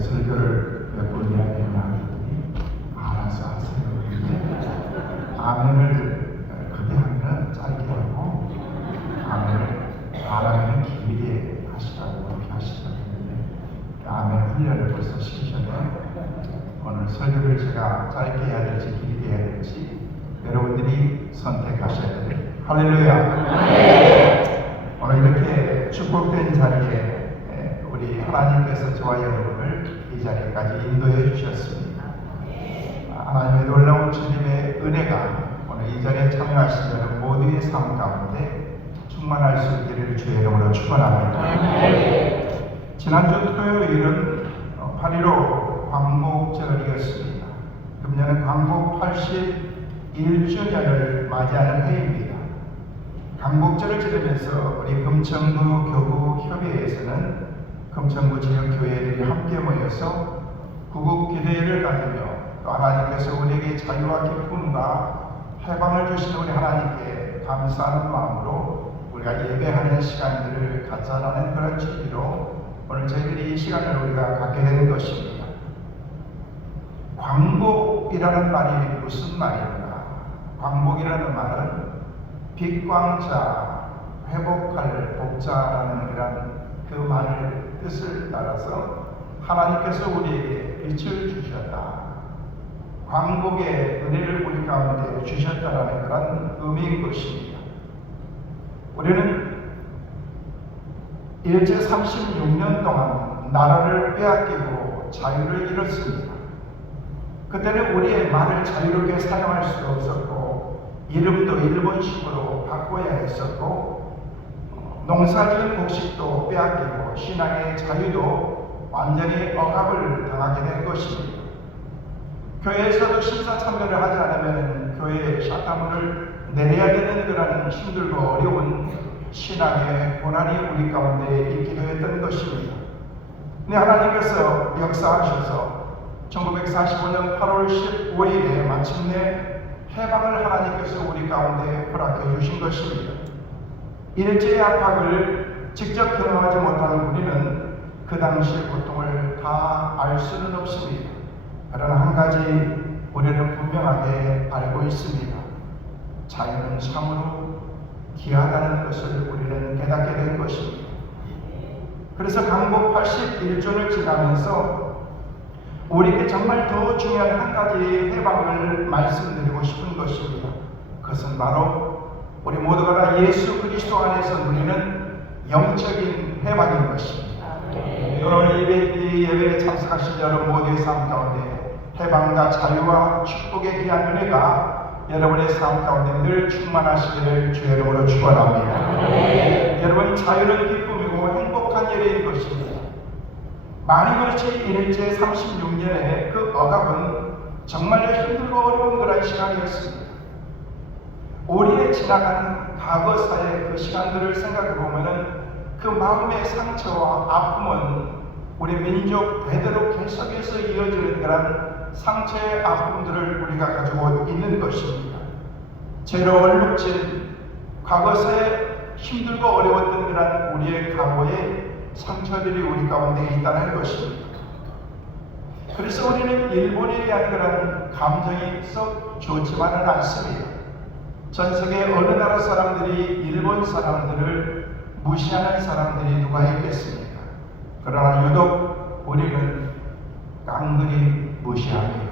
설교를 몇 번 이야기하더니 알아서 하세요. 아멘을 크게 하면 짧게 하고 아멘을 말하면 길게 하시라고 그렇게 하시라고 했는데 아멘 훈련을 벌써 시키셨네요. 오늘 설교를 제가 짧게 해야 될지 길게 해야 될지 여러분들이 선택하셔야 돼요. 할렐루야. 오늘 이렇게 축복된 자리에 우리 하나님께서 저와 여러분을 이 자리까지 인도해 주셨습니다. 하나님의 놀라운 주님의 은혜가 오늘 이 자리에 참여하신 여러분 모두의 삶 가운데 충만할 수 있기를 주의 이름으로 축원합니다. 지난주 토요일은 8.15 광복절이었습니다. 금년은 광복 81주년을 맞이하는 해입니다. 광복절을 지내면서 우리 금천구 교구협의회에서는 금천구 지역교회들이 함께 모여서 구국기도회를 가지며 또 하나님께서 우리에게 자유와 기쁨과 해방을 주신 우리 하나님께 감사하는 마음으로 우리가 예배하는 시간들을 갖자라는 그런 취지로 오늘 저희들이 이 시간을 우리가 갖게 되는 것입니다. 광복이라는 말이 무슨 말인가? 광복이라는 말은 빛광자, 회복할 복자라는 그 말의 뜻을 따라서 하나님께서 우리에게 빛을 주셨다. 광복의 은혜를 우리 가운데 주셨다라는 그런 의미인 것입니다. 우리는 일제 36년 동안 나라를 빼앗기고 자유를 잃었습니다. 그때는 우리의 말을 자유롭게 사용할 수 없었고 이름도 일본식으로 바꿔야 했었고 농사지은 곡식도 빼앗기고 신앙의 자유도 완전히 억압을 당하게 된 것입니다. 교회에서도 심사참배를 하지 않으면 교회의 샷다문을 내려야 되는 그런 힘들고 어려운 신앙의 고난이 우리 가운데 있기도 했던 것입니다. 근데 하나님께서 역사하셔서 1945년 8월 15일에 마침내 해방을 하나님께서 우리 가운데 허락해 주신 것입니다. 일제의 압박을 직접 경험하지 못하는 우리는 그 당시의 고통을 다 알 수는 없습니다. 그러나 한 가지 우리는 분명하게 알고 있습니다. 자유는 참으로 귀하다는 것을 우리는 깨닫게 된 것입니다. 그래서 광복 81주년을 지나면서 우리에게 정말 더 중요한 한 가지 해방을 말씀드리고 싶은 것입니다. 그것은 바로 우리 모두가 다 예수 그리스도 안에서 누리는 영적인 해방인 것입니다. 오늘 예배에 참석하신 여러분 모두의 삶 가운데 해방과 자유와 축복의 귀한 은혜가 여러분의 삶 가운데 늘 충만하시기를 주의 이름으로 축원합니다. 여러분 자유는 기쁨이고 행복한 일인 것입니다. 많이 그렇지 일제 36년의 그 억압은 정말로 힘들고 어려운 그런 시간이었습니다. 우리의 지나간 과거사의 그 시간들을 생각해 보면은 그 마음의 상처와 아픔은 우리 민족 대대로 계속해서 이어지는 그런 상처의 아픔들을 우리가 가지고 있는 것입니다. 죄로 얼룩진 과거사에 힘들고 어려웠던 그런 우리의 과거의 상처들이 우리 가운데 있다는 것입니다. 그래서 우리는 일본에 대한 그런 감정이 썩 좋지만은 않습니다. 전 세계 어느 나라 사람들이 일본 사람들을 무시하는 사람들이 누가 있겠습니까? 그러나 유독 우리는 깡그리 무시합니다.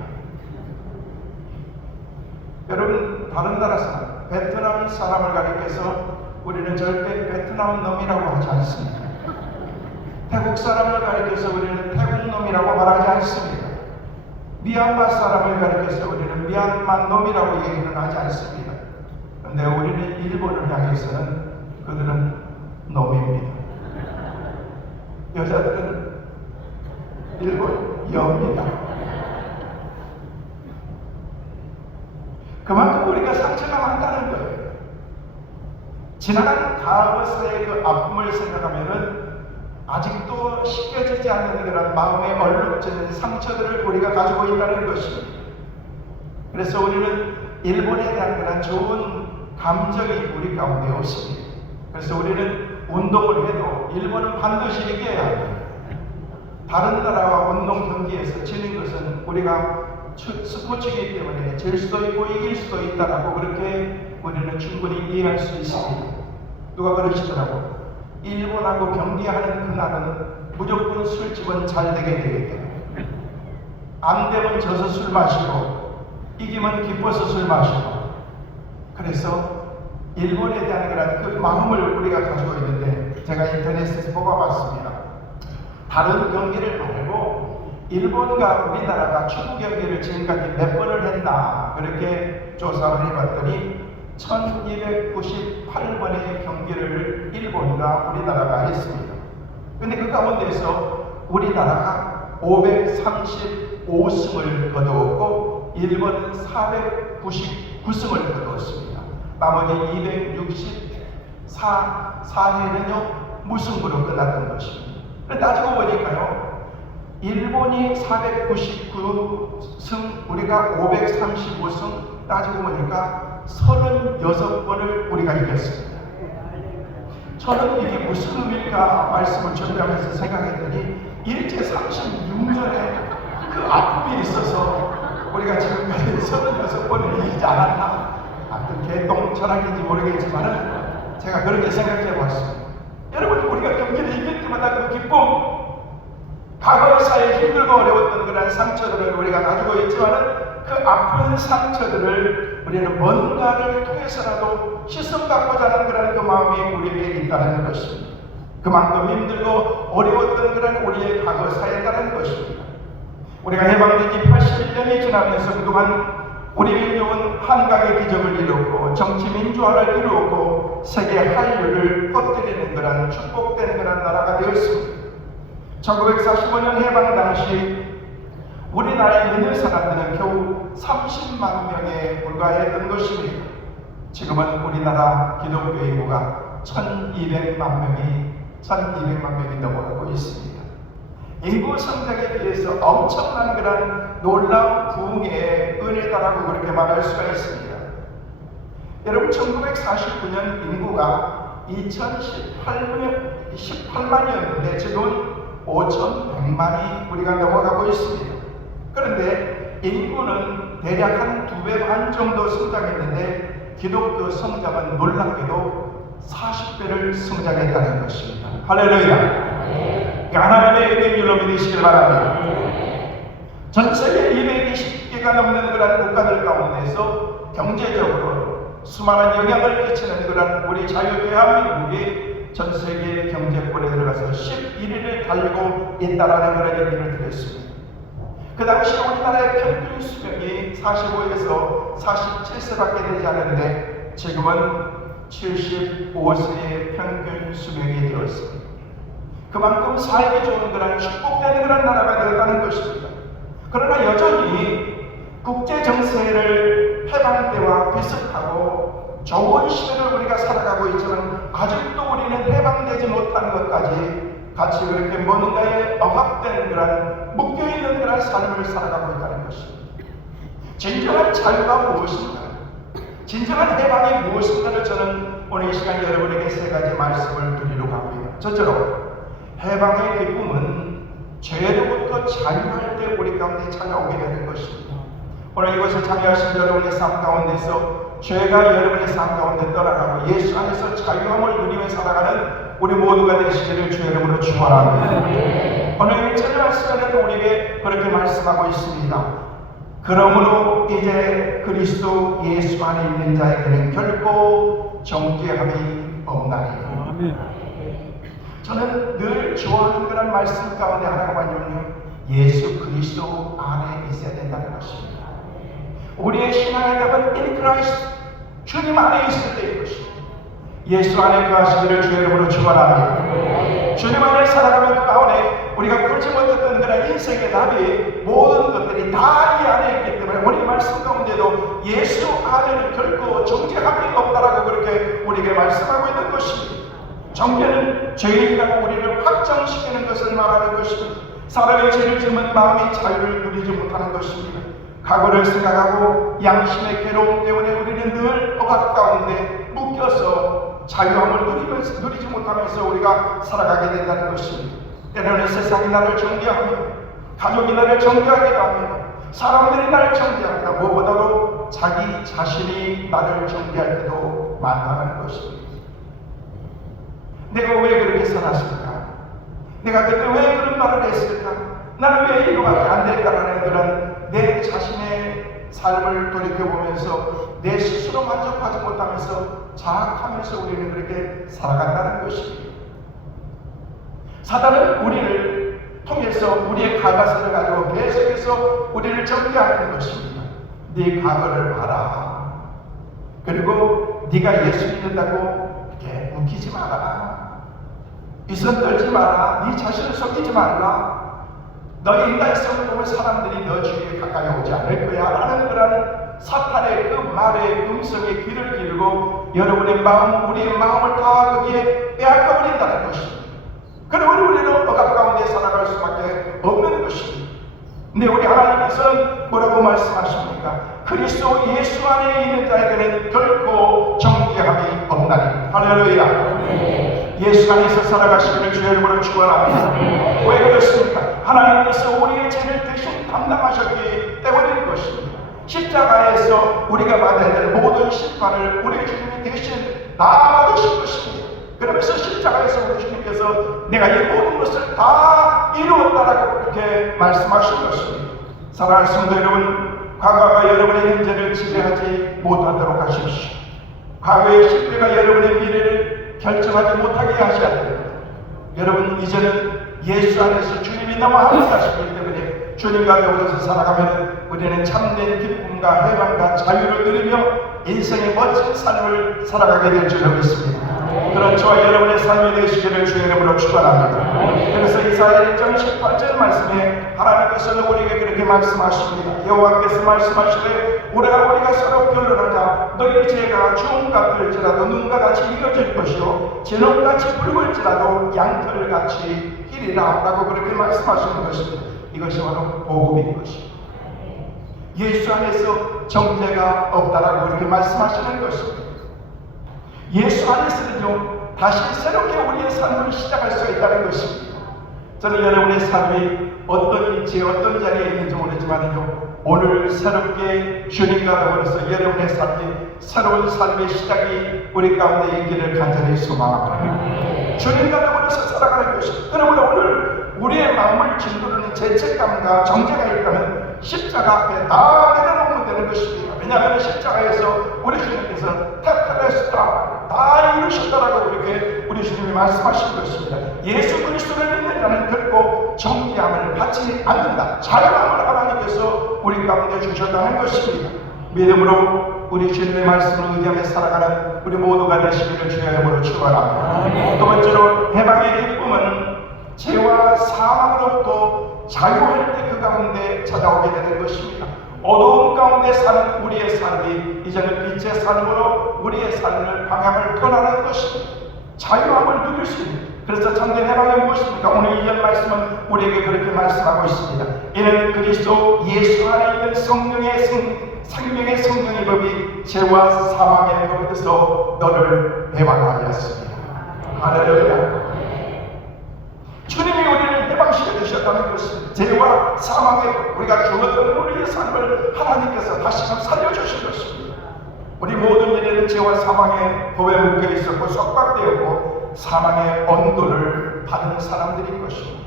여러분 다른 나라 사람, 베트남 사람을 가리켜서 우리는 절대 베트남 놈이라고 하지 않습니다. 태국 사람을 가리켜서 우리는 태국 놈이라고 말하지 않습니다. 미얀마 사람을 가리켜서 우리는 미얀마 놈이라고 얘기는 하지 않습니다. 그런데 우리는 일본을 향해서는 그들은 놈입니다. 여자들은 일본 여입니다. 그만큼 우리가 상처가 많다는 거예요. 지나간 과거사의 그 아픔을 생각하면은 아직도 씻겨지지 않는 그런 마음에 얼룩진 상처들을 우리가 가지고 있다는 것입니다. 그래서 우리는 일본에 대한 그런 좋은 감정이 우리 가운데 없습니다. 그래서 우리는 운동을 해도 일본은 반드시 이겨야 합니다. 다른 나라와 운동 경기에서 지는 것은 우리가 스포츠이기 때문에 질 수도 있고 이길 수도 있다라고 그렇게 우리는 충분히 이해할 수 있습니다. 누가 그러시더라고. 일본하고 경기하는 그날은 무조건 술집은 잘 되게 되겠다. 안 되면 져서 술 마시고 이기면 기뻐서 술 마시고. 그래서 일본에 대한 그런 그 마음을 우리가 가지고 있는데, 제가 인터넷에서 뽑아봤습니다. 다른 경기를 말고 일본과 우리나라가 축구 경기를 지금까지 몇 번을 했나 그렇게 조사를 해봤더니 1298번의 경기를 일본과 우리나라가 했습니다. 근데 그 가운데서 우리나라가 535승을 거두었고 일본은 499승을 거두었습니다. 나머지 264회는요 무승부로 끝났던 것입니다. 따지고 보니까요, 일본이 499승, 우리가 535승, 따지고 보니까 36번을 우리가 이겼습니다. 저는 이게 무슨 의미일까 말씀을 준비하면서 생각했더니 일제 36년에 그 아픔이 있어서 우리가 지금까지 36번을 이기지 않았나. 아무튼 개똥 철학인지 모르겠지만은 제가 그렇게 생각해 봤습니다. 여러분, 우리가 경기를 이길 때마다 그 기쁨, 과거의 사이에 힘들고 어려웠던 그런 상처들을 우리가 가지고 있지만은 그 아픈 상처들을 우리는 뭔가를 통해서라도 씻어갖고자 하는 그런 그 마음이 우리에게 있다는 것입니다. 그만큼 힘들고 어려웠던 그런 우리의 과거 사였다는 것입니다. 우리가 해방된 지 81년이 지나면서 그동안 우리 민족은 한강의 기적을 이루고 정치 민주화를 이루고 세계 한류를 퍼뜨리는 그런 축복된 그런 나라가 되었습니다. 1945년 해방 당시 우리나라에 믿는 사람들은 겨우 30만 명에 불과했던 것입니다. 지금은 우리나라 기독교 인구가 1200만 명이 넘어가고 있습니다. 인구 성장에 비해서 엄청난 그런 놀라운 부흥의 은혜다라고 그렇게 말할 수가 있습니다. 여러분, 1949년 인구가 2018만이었는데 지금 5100만이 우리가 넘어가고 있습니다. 그런데 인구는 대략 한 2배 반 정도 성장했는데 기독교 성장은 놀랍게도 40배를 성장했다는 것입니다. 할렐루야. 하나님의 은혜로 믿으시길 바랍니다. 전 세계 220개가 넘는 그런 국가들 가운데서 경제적으로 수많은 영향을 끼치는 그런 우리 자유 대한민국이 전 세계 경제권에 들어가서 11위를 달리고 있다라는 그런 얘기를 드렸습니다. 그 당시 우리나라의 평균 수명이 45에서 47세밖에 되지 않았는데 지금은 75세의 평균 수명이 되었습니다. 그만큼 살기 좋은 그런 축복되는 그런 나라가 되었다는 것입니다. 그러나 여전히 국제 정세를 해방 때와 비슷하고 좋은 시대를 우리가 살아가고 있지만 아직도 우리는 해방되지 못한 것까지 같이 그렇게 뭔가에 억압된 그런 묶여있는 그런 삶을 살아가고 있다는 것입니다. 진정한 자유가 무엇인가? 진정한 해방이 무엇인가를 저는 오늘 이 시간 여러분에게 세 가지 말씀을 드리려고 합니다. 첫째로, 해방의 기쁨은 죄로부터 자유할 때 우리 가운데 찾아오게 되는 것입니다. 오늘 이것을 참여하신 여러분의 삶 가운데서 죄가 여러분의 삶 가운데 떠나가고 예수 안에서 자유함을 누리며 살아가는 우리 모두가 되시기를 주의 이름으로 축원합니다. 오늘 1절 말씀에는 우리에게 그렇게 말씀하고 있습니다. 그러므로 이제 그리스도 예수 안에 있는 자에게는 결코 정죄함이 없나니. 저는 늘 좋아하는 그런 말씀 가운데 하나만요, 예수 그리스도 안에 있어야 된다는 것입니다. 우리의 신앙의 답은 in Christ, 주님 안에 있을 때인 것입니다. 예수 안에 거하시기를 주의 이름으로 축원합니다. 주님 안에 살아가면 그 가운데 우리가 풀지 못했던 그런 인생의 답이 모든 것들이 다 이 안에 있기 때문에 우리 말씀 가운데도 예수 안에는 결코 정죄함이 없다라고 그렇게 우리에게 말씀하고 있는 것입니다. 정죄는 죄인이라고 우리를 확정시키는 것을 말하는 것입니다. 사람의 죄를 짓는 마음이 자유를 누리지 못하는 것입니다. 과거를 생각하고 양심의 괴로움 때문에 우리는 늘 억압 가운데 묶여서 자유함을 누리지 못하면서 우리가 살아가게 된다는 것입니다. 때로는 세상이 나를 정죄합니다. 가족이 나를 정죄하기도 합니다. 사람들이 나를 정죄합니다. 무엇보다도 자기 자신이 나를 정죄할 때도 많다는 것입니다. 내가 왜 그렇게 살았을까? 내가 그때 왜 그런 말을 했을까? 나는 왜 이거밖에 안 될까라는 그런 내 자신의 삶을 돌이켜보면서 내 스스로 만족하지 못하면서 자학하면서 우리는 그렇게 살아간다는 것입니다. 사단은 우리를 통해서 우리의 과거사를 가지고 계속해서 우리를 정죄하는 것입니다. 네 과거를 봐라. 그리고 네가 예수 믿는다고 이렇게 웃기지 마라. 위선 떨지 마라. 네 자신을 속이지 말라. 너의 인간성을 보면 사람들이 너 주위에 가까이 오지 않을 거야 라는 그런 사탄의 그 말에 음성에 귀를 기울이고 여러분의 마음, 우리의 마음을 다 거기에 빼앗겨 버린다는 것입니다. 그리고 우리는 억압 가운데 살아갈 수밖에 없는 것입니다. 근데 우리 하나님께서는 뭐라고 말씀하십니까? 그리스도 예수 안에 있는 자에게는 결코 정죄함이 없나니. 할렐루야. 예수 안에서 살아가시기를 주의 이름으로 축원합니다. 왜 그렇습니까? 하나님께서 우리의 죄를 대신 담당하셨기 때문인 것입니다. 십자가에서 우리가 받아야 될 모든 심판을 우리 주님이 대신 다 받으신 것입니다. 그러면서 십자가에서 우리 주님께서 내가 이 모든 것을 다 이루었다라고 그렇게 말씀하신 것입니다. 사랑하는 성도 여러분, 과거가 여러분의 현재를 지배하지 못하도록 하십시오. 과거의 실패가 여러분의 미래를 결정하지 못하게 하셔야 됩니다. 여러분, 이제는 예수 안에서 주님이 너무 함께하시기 때문에 주님과 더불어서 살아가면 우리는 참된 기쁨과 해방과 자유를 누리며 인생의 멋진 삶을 살아가게 될 줄 믿습니다. 그런 저와 여러분의 삶이 되시기를 주의 이름으로 축원합니다. 그래서 이사야 1장 18절 말씀에 하나님께서는 우리에게 그렇게 말씀하십니다. 여호와께서 말씀하시되 우리가 서로 변론하자. 너희 죄가 주홍 같을지라도 눈과 같이 익어질 것이요 진홍같이 붉을지라도 양털같이 희리라 라고 그렇게 말씀하시는 것입니다. 이것이 바로 복음인 것입니다. 예수 안에서 정죄가 없다라고 그렇게 말씀하시는 것입니다. 예수 안에서는요, 다시 새롭게 우리의 삶을 시작할 수 있다는 것입니다. 저는 여러분의 삶이 어떤 위치에 어떤 자리에 있는지 모르지만요, 오늘 새롭게 주님과 더불어서 여러분의 삶이 새로운 삶의 시작이 우리 가운데 있기를 간절히 소망합니다. 주님과 더불어서 살아가는 것입니다. 그러므로 오늘 우리의 마음을 짓누르는 죄책감과 정죄가 있다면 십자가 앞에 다 내려놓으면 되는 것입니다. 왜냐하면 십자가에서 우리 주님께서 테텔레스타 다 이루셨다라고 그렇게 우리 주님이 말씀하신 것입니다. 예수 그리스도를 믿는 자는 결코 정죄함을 받지 않는다. 자유함을 하나님께서 우리 가운데 주셨다는 것입니다. 믿음으로 우리 주님의 말씀을 의지하며 살아가는 우리 모두가 되시기를 주의 이름으로 축원합니다. 두 번째로 해방의 기쁨은 죄와 사망으로부터 자유할 때 그 가운데 찾아오게 되는 것입니다. 어두움 가운데 사는 우리의 삶이 이제는 빛의 삶으로 우리의 삶을 방향을 변하는 것입니다. 자유함을 누릴 수 있는, 그래서 참된 해방이 무엇입니까? 오늘 2절 말씀은 우리에게 그렇게 말씀하고 있습니다. 이는 그리스도 예수 안에 있는 성령의 생명의 성령의 법이 죄와 사망의 법에서 너를 해방하였습니다. 할렐루야. 주님이 우리를 해방시켜 주셨다는 것입니다. 죄와 사망의 법, 우리가 죽었던 우리의 삶을 하나님께서 다시금 살려주신 것입니다. 우리 모든 일에는 죄와 사망의 법에 묶여 있었고 속박되었고 사망의 언도를 받은 사람들인 것입니다.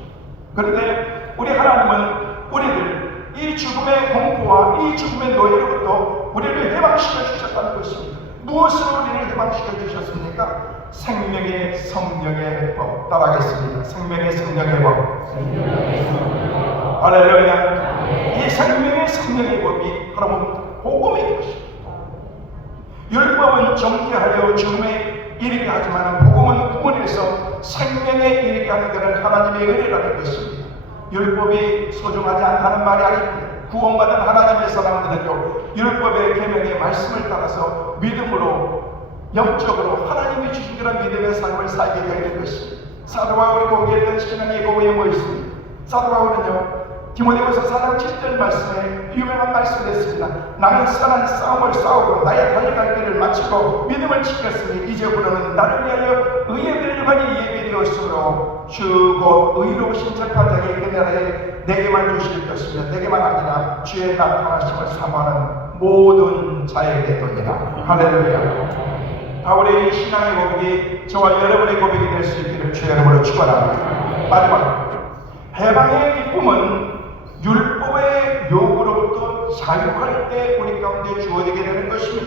그런데 우리 하나님은 우리를 이 죽음의 공포와 이 죽음의 노예로부터 우리를 해방시켜 주셨다는 것입니다. 무엇으로 우리를 해방시켜 주셨습니까? 생명의 성령의 법. 따라하겠습니다. 생명의 성령의 법. 할렐루야. 이 생명의 성령의 법이 바로 복음인 것입니다. 율법은 정죄하여 죽음에 이르게 하지만 복음은 구원에서 생명에 이르게 하는 것은 하나님의 은혜라는 것입니다. 율법이 소중하지 않다는 말이 아닙니다. 구원받은 하나님의 사람들은요, 율법의 계명의 말씀을 따라서 믿음으로 영적으로 하나님이 주신 그런 믿음의 삶을 살게 되는 것입니다. 사도 바울이 거기에 있는 신앙의 고백이 뭐 있습니까? 사도 바울은요, 디모데후서 4장 7절 말씀에 유명한 말씀을 했습니다. 나는 선한 싸움을 싸우고 나의 달려갈 길을 마치고 믿음을 지켰으니 이제부터는 나를 위하여 의의 멸류관이 예비되어 이것으로 주 곧 의로우신 재판장이 그 나라에 내게만 주실 것이며 내게만 아니라 주의 나타나심을 사모하는 모든 자에게도니라. 할렐루야. 바울의 신앙의 고백이 저와 여러분의 고백이 될 수 있기를 주의 이름으로 축원합니다. 마지막으로 해방의 기쁨은 율법의 요구로부터 자유할 때 우리 가운데 주어지게 되는 것입니다.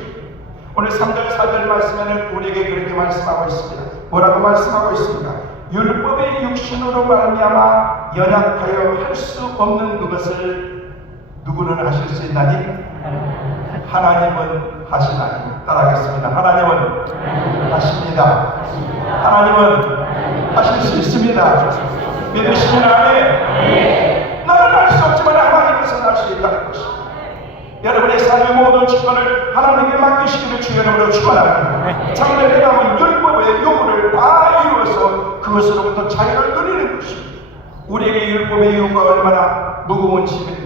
오늘 3절 4절 말씀에는 우리에게 그렇게 말씀하고 있습니다. 뭐라고 말씀하고 있습니까? 율법의 육신으로 말미암아 연약하여 할 수 없는 그것을 누구는 하실 수 있나니? 하나님은 하시나니. 따라하겠습니다. 하나님은 하십니다. 하나님은 하실 수 있습니다. 믿으시면 아멘. 나는 할 수 없지만 하나님께서는 할 수 있다는 것입니다. 여러분의 삶의 모든 주권을 하나님께 맡기시기를 주의 이름으로 축원합니다. 장래 대감은 율법의 요구를 다 이루어서 그것으로부터 자유를 누리는 것입니다. 우리에게 율법의 요구가 얼마나 무거운 짐입니까?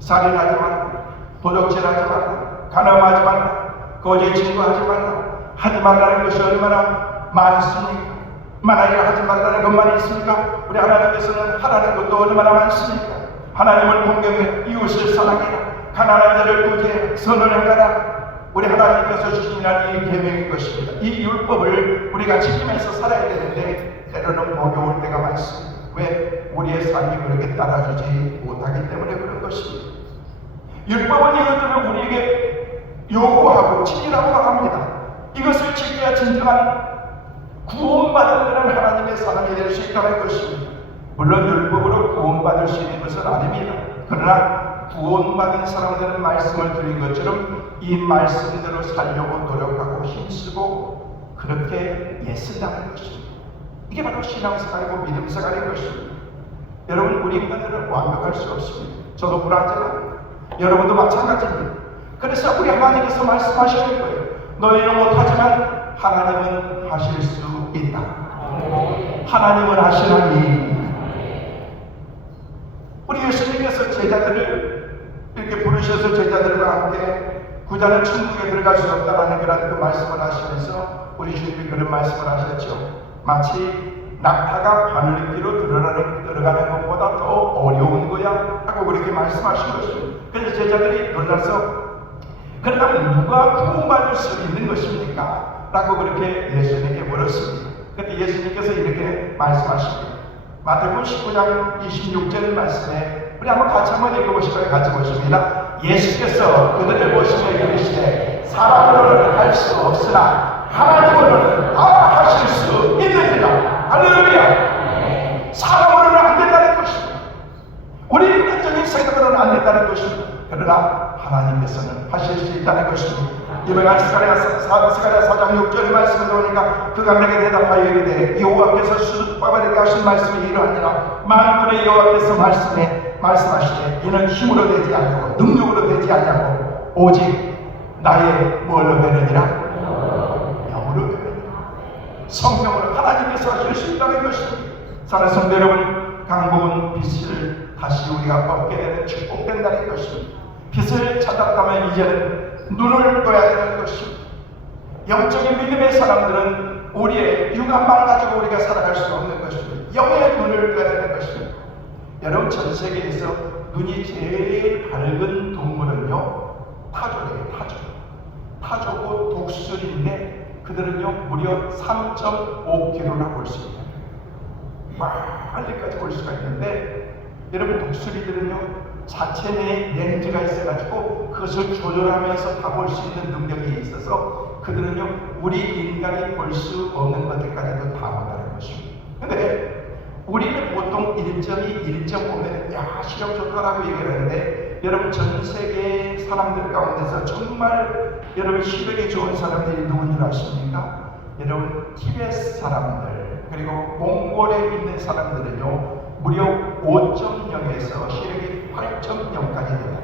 살인하지 말고, 도적질하지 말고, 간음하지 말고, 거짓 증거하지 말고, 하지 말라는 것이 얼마나 많습니까? 만약에 하지 말라는 것만 있습니까? 우리 하나님께서는 하라는 것도 얼마나 많습니까? 하나님을 공경해, 이웃을 사랑해라, 가난한 자를 구제해, 선을 행하라. 우리 하나님께서 주신 이 계명인 것입니다. 이 율법을 우리가 지키면서 살아야 되는데 때로는 복이 올 때가 많습니다. 왜? 우리의 삶이 그렇게 따라주지 못하기 때문에 그런 것입니다. 율법은 이것들을 우리에게 요구하고 지키라고 합니다. 이것을 지켜야 진정한 구원받은 그런 하나님의 사람이 될 수 있다는 것입니다. 물론 율법으로 구원받을 수 있는 것은 아닙니다. 그러나 구원받은 사람들은 말씀을 드린 것처럼 이 말씀대로 살려고 노력하고 힘쓰고 그렇게 애쓴다는 것입니다. 이게 바로 신앙생활이고 믿음생활인 것입니다. 여러분, 우리 인간들은 완벽할 수 없습니다. 저도 불완전합니다. 여러분도 마찬가지입니다. 그래서 우리 하나님께서 말씀하시는 거예요. 너희는 못하지만 하나님은 하실 수 있다. 하나님은 하시나니. 우리 예수님께서 제자들을 이렇게 부르셔서 제자들과 함께 구자는 천국에 들어갈 수 없다라는 그런 말씀을 하시면서 우리 주님이 그런 말씀을 하셨죠. 마치 낙타가 바늘기로 들어가는 것보다 더 어려운 거야 하고 그렇게 말씀하신 것입니다. 그래서 제자들이 놀라서 그러면 누가 구원받을 수 있는 것입니까? 라고 그렇게 예수님께 물었습니다. 그때 예수님께서 이렇게 말씀하십니다. 마태복음 19장 26절 말씀에 우리 한번 같이 한번 읽어보실까요? 같이 보십니다. 예수께서 그들을 보시며 이르시되 사람으로는 할 수 없으나 하나님으로는 다 하실 수 있느니라. 할렐루야. 사람으로는 안 된다는 것입니다. 우리 인간적인 생각으로는 안 된다는 것입니다. 그러나 하나님께서는 하실 수 있다는 것입니다. 이번에 스가랴 4장 6절 말씀을 보니까 그가 내게 대답하여 이르되 여호와께서 수줍바바르게 하신 말씀이 이러하니라. 만군의 여호와께서 말씀하시되 이는 힘으로 되지 않고 능력으로 되지 않냐고 오직 나의 뭘로 되느니라? 영으로 되느니라. 성령으로 하나님께서 하실 수 있다는 것입니다. 사랑하는 성도 여러분, 강복은 빛을 다시 우리가 얻게 되는 축복된다는 것입니다. 빛을 찾았다면 이제는 눈을 떠야 되는 것입니다. 영적인 믿음의 사람들은 우리의 육안만 가지고 우리가 살아갈 수 없는 것입니다. 영의 눈을 떠야 되는 것입니다. 여러분, 전 세계에서 눈이 제일 밝은 동물은요 타조예요. 타조고 독수리인데 그들은요 무려 3.5km나 볼 수 있어요. 멀리까지 볼 수가 있는데 여러분, 독수리들은요 자체 내에 렌즈가 있어가지고 그것을 조절하면서 다 볼 수 있는 능력이 있어서 그들은요 우리 인간이 볼 수 없는 것들까지도 다 본다는 것입니다. 근데 우리는 보통 1.2, 1.5면 야 시력 좋다라고 얘기를 하는데 여러분, 전 세계 사람들 가운데서 정말 여러분 시력이 좋은 사람들이 누군 줄 아십니까? 여러분, 티베트 사람들 그리고 몽골에 있는 사람들은요 무려 5.0에서 시력이 8.0까지 됩니다.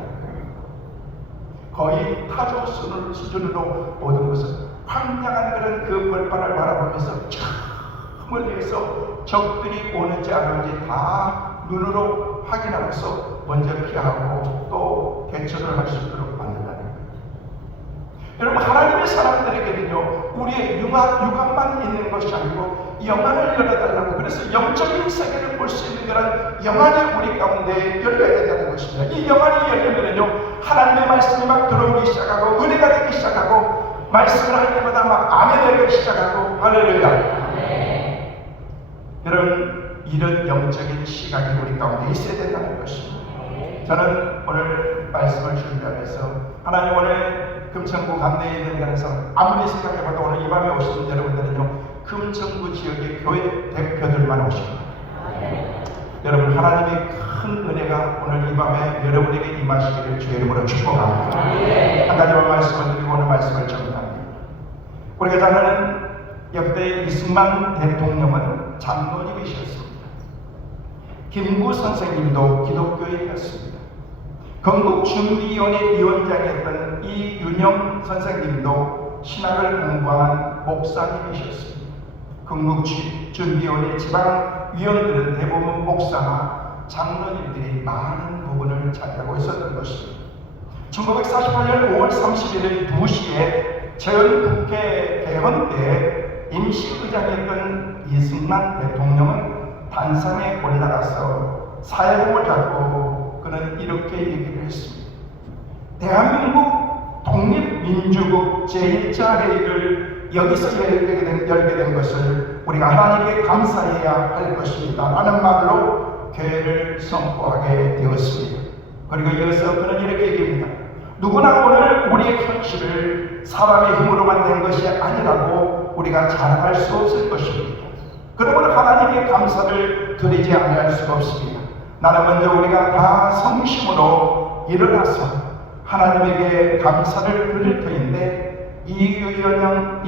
거의 타조 수준으로 모든 것은 황량한 그런 그 벌판을 바라보면서 저 멀리에서 적들이 오는지 안 오는지 다 눈으로 확인하면서 먼저 피하고 또 대처를 할 수 있도록 만든다는 거예요. 여러분, 하나님의 사람들에게는요 우리의 육안만 있는 것이 아니고 영안을 열어달라고, 그래서 영적인 세계를 볼 수 있는 그런 영안이 우리 가운데 열려야 된다는 것입니다. 이 영안이 열리면요, 하나님의 말씀이 막 들어오기 시작하고 은혜가 되기 시작하고 말씀을 할 때마다 막 아멘되기 시작하고 할렐루야. 여러분, 이런 영적인 시각이 우리 가운데 있어야 된다는 것입니다. 저는 오늘 말씀을 준비하면서 하나님 오늘 금천구 감내에 있는 곳에서 아무리 생각해봐도 오늘 이 밤에 오신 여러분들은요, 금천구 지역의 교회 대표들만 오십니다. 여러분, 하나님의 큰 은혜가 오늘 이 밤에 여러분에게 임하시기를 주의 이름으로 축복합니다. 한 가지만 말씀을 드리고 오늘 말씀을 정리합니다. 우리가 잘 아는 역대 이승만 대통령은 장로님이셨습니다. 김구 선생님도 기독교인이었습니다. 건국준비위원회 위원장이었던 이윤영 선생님도 신학을 공부한 목사님이셨습니다. 건국준비위원회 지방위원들은 대부분 목사나 장로님들이 많은 부분을 차지하고 있었던 것입니다. 1948년 5월 31일 2시에 재헌국회 개헌 때 임시의장이었던 이승만 대통령은 단상에 올라가서 사회봉을 잡고 그는 이렇게 얘기를 했습니다. 대한민국 독립민주국 제1차 회의를 여기서 열게 된 것을 우리가 하나님께 감사해야 할 것입니다 라는 말로 개회를 선포하게 되었습니다. 그리고 이어서 그는 이렇게 얘기합니다. 누구나 오늘 우리의 현실을 사람의 힘으로 만든 것이 아니라고 우리가 자랑할 수 없을 것입니다. 그러므로 하나님께 감사를 드리지 않을 수가 없습니다. 나는 먼저 우리가 다 성심으로 일어나서 하나님에게 감사를 드릴 터인데 이윤영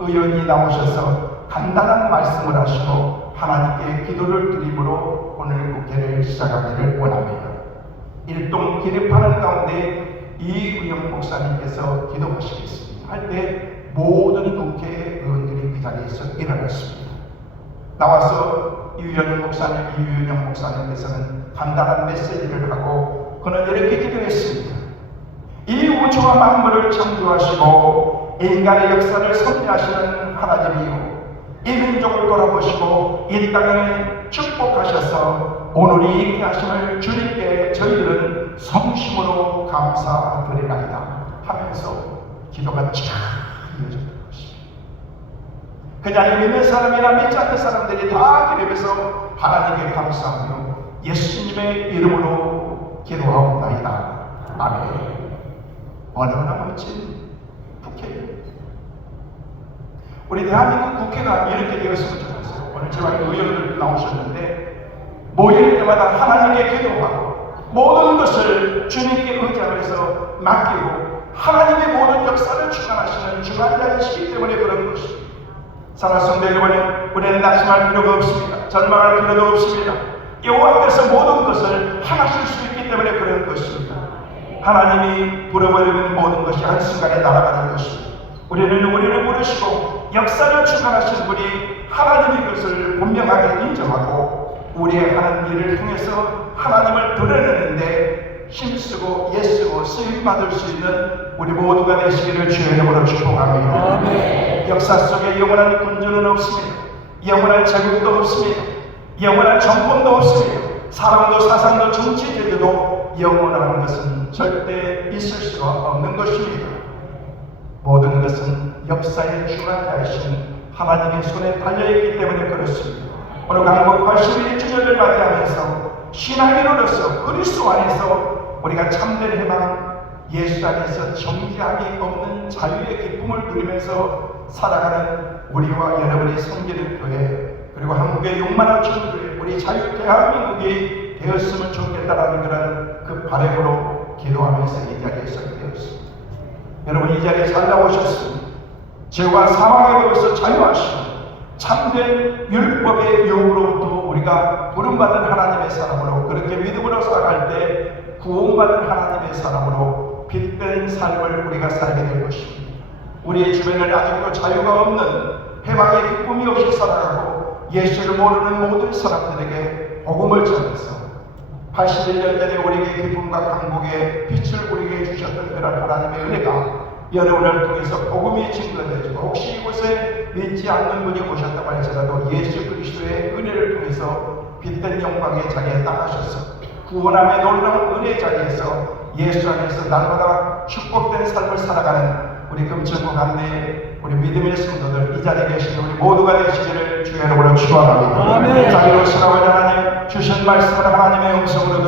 의원이 나오셔서 간단한 말씀을 하시고 하나님께 기도를 드림으로 오늘 국회를 시작하기를 원합니다. 일동 기립하는 가운데 이윤영 목사님께서 기도하시겠습니다 할 때 모든 국회의원들이 그 자리에서 일어났습니다. 나와서 이윤영 목사님께서는 간단한 메시지를 하고 그는 이렇게 기도했습니다. 이 우주와 만물을 창조하시고 인간의 역사를 섭리하시는 하나님이요, 이 민족을 돌아보시고 이 땅을 축복하셔서 오늘이 있게 하심을 주님께 저희들은 성심으로 감사드리나이다 하면서 기도가 쫙 이어졌던 것입니다. 그 자리에 믿는 사람이나 믿지 않는 사람들이 다 기립해서 하나님께 감사하며 예수님의 이름으로 기도하옵나이다. 아멘. 얼마나 멋진 국회입니다. 우리 대한민국 국회가 이렇게 되었으면 좋겠어요. 오늘 제가 의원들 나오셨는데 모일 때마다 하나님께 기도하고 모든 것을 주님께 의지하면서 맡기고 하나님의 모든 역사를 주관하시는 주관자이시기 때문에 그런 것입니다. 사랑하는 성도 여러분, 우리는 낙심할 필요가 없습니다. 절망할 필요도 없습니다. 여호와께서 모든 것을 하실 수 있기 때문에 그런 것입니다. 하나님이 불어버리는 모든 것이 한순간에 날아가는 것입니다. 우리를 부르시고 역사를 주관하신 분이 하나님의 것을 분명하게 인정하고 우리의 하는 일을 통해서 하나님을 드러내는데 힘쓰고 애쓰고 쓰임받을 수 있는 우리 모두가 되시기를 주의 이름으로 축복합니다. 아멘. 역사 속에 영원한 군주는 없습니다. 영원한 제국도 없습니다. 영원한 정권도 없습니다. 사람도 사상도 정치 제도도 영원한 것은 절대 있을 수가 없는 것입니다. 모든 것은 역사의 주관자이신 하나님의 손에 달려있기 때문에 그렇습니다. 오늘 강복 81주년을 맞이하면서 신앙인으로서 그리스도 안에서 우리가 참된 해방, 예수 안에서 정죄함이 없는 자유의 기쁨을 누리면서 살아가는 우리와 여러분의 섬기는 교회, 그리고 한국의 6만 5천 교회, 우리 자유 대한민국이 되었으면 좋겠다라는 그런 그 바람으로 기도하면서 이 자리에 서게 되었습니다. 여러분, 이 자리에 잘 나오셨습니다. 죄와 사망에로부터 자유하시고 참된 율법의 유혹으로부터 우리가 부름받은 하나님의 사람으로, 그렇게 믿음으로 살아갈 때 구원받은 하나님의 사람으로 빛된 삶을 우리가 살게 될 것입니다. 우리의 주변에는 아직도 자유가 없는 해방의 기쁨이 없이 살아가고 예수를 모르는 모든 사람들에게 복음을 전해서 81년 전에 우리에게 기쁨과 강복의 빛을 우리에게 해주셨던 그런 하나님의 은혜가 여러분을 통해서 복음이 증거되어지고, 혹시 이곳에 믿지 않는 분이 오셨다고 할지라도 예수 그리스도의 은혜를 통해서 빛된 영광의 자리에 나가셔서 구원함의 놀라운 은혜 자리에서 예수 안에서 날마다 축복된 삶을 살아가는 우리 금천구 감내 우리 믿음의 성도들 이 자리에 계신 우리 모두가 되시기를 주의 이름으로 축원합니다. 아멘. 자리로 서나오자 하나님 주신 말씀을 하나님의 음성으로